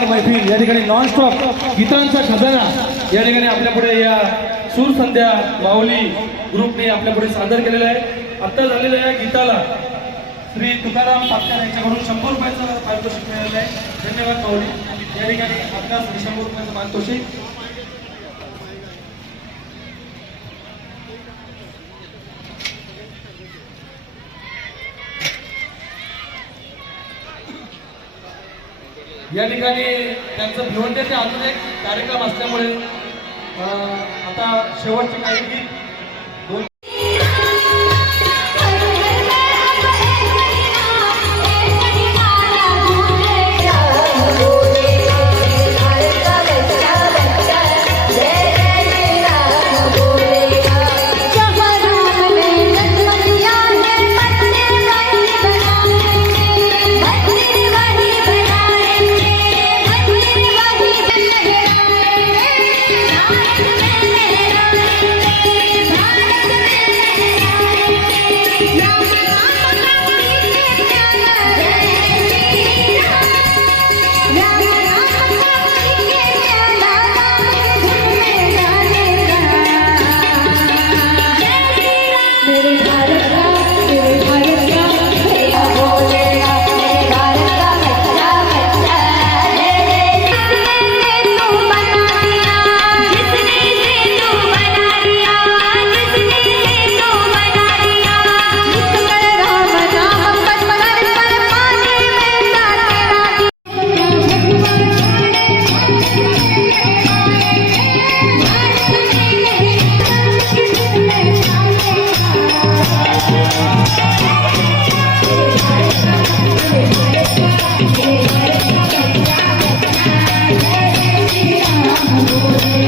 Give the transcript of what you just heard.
Nonstop गीतांचा खजाना. या ठिकाणी आपल्या पुढे या सूर संध्या माऊली ग्रुपने आपल्या पुढे सादर केलेलं आहे. आता झालेल्या या गीताला. श्री तुकाराम पाटकर यांच्याकडून शंभर रुपयाचं पारितोषिक मिळालेलं आहे. धन्यवाद माऊली. या ठिकाणी आपल्या शंभर रुपयाचं पारितोषिक या ठिकाणी त्यांचं भिवंड्याचे अजून एक कार्यक्रम असल्यामुळे आता शेवटचे काही गीत Amen. Thank you.